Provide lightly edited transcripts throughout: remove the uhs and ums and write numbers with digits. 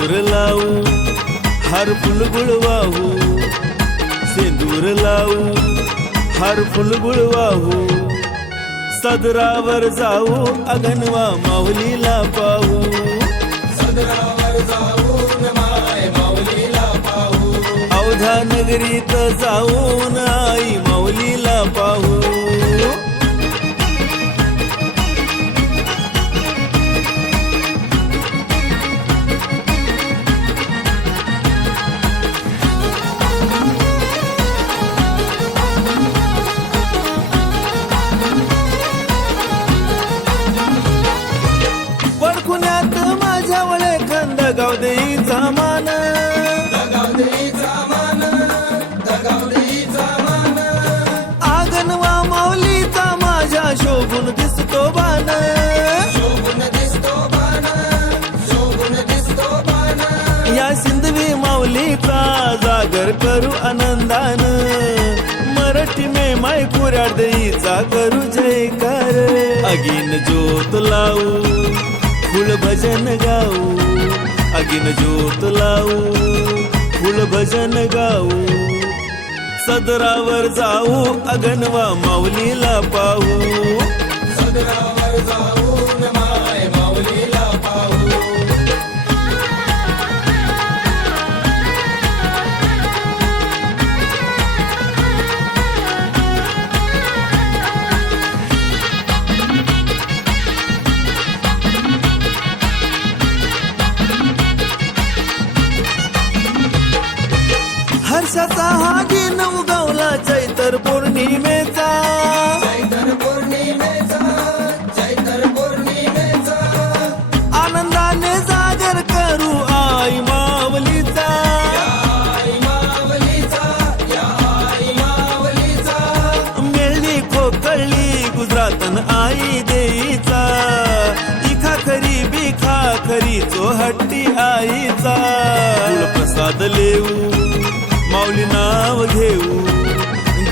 सिंदूर लावू हार फुलगुळ वाहू सिंदूर लावू हार फुलगुळ वाहू सदरावर जाऊ अगनवा माऊलीला पाहू सदरावर जाऊन माय माऊलीला पाहू अवधा नगरीत जाऊन आई माऊलीला पाहू पुण्यात माझ्या वळे खंड गाव देईचा मान दगाव देईचा मान दगाव देईचा मान आगनवा माऊलीचा माझ्या शोभून दिसतो बाण शोभून दिसतो बाण शोभून दिसतो बाण या सिंधवी माऊलीचा जागर करू आनंदान मराठी में माय कुऱ्हाड देईचा करू जयकार अगीन ज्योत लावू फुल भजन गाऊ अगिन ज्योत लावू फुल भजन गाऊ सदरावर जाऊ अगनवा माऊलीला पाहू सदरावर जाऊन माय माऊलीला पाहू हर्षाचा हा दिन उगवला चैत्र पौर्णिमेचा चैत्र पौर्णिमेचा चैत्र पौर्णिमेचा आनंदाने जागर करू आई माऊलीचा आई माऊलीचा या आई माऊलीचा मेळली खोकळली गुजरातन आई देईचा इखा खरी बिखा खरी चोहट्टी आईचा गुळ प्रसाद लेऊ माऊली नाव घेऊ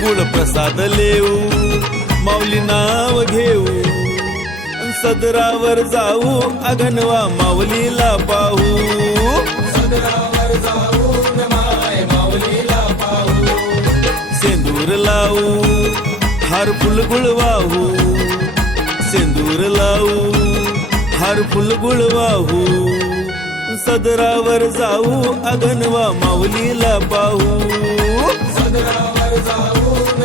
गुळ प्रसाद लेऊ माऊली नाव घेऊ सदरावर जाऊ अगनवा माऊलीला पाहू सदरावर जाऊन माय माऊलीला पाहू सिंदूर लावू हार फुलगुळ वाहू सिंदूर लावू हार फुलगुळ वाहू सदरावर जाऊ अगनवा माऊलीला पाहू सदरावर जाऊन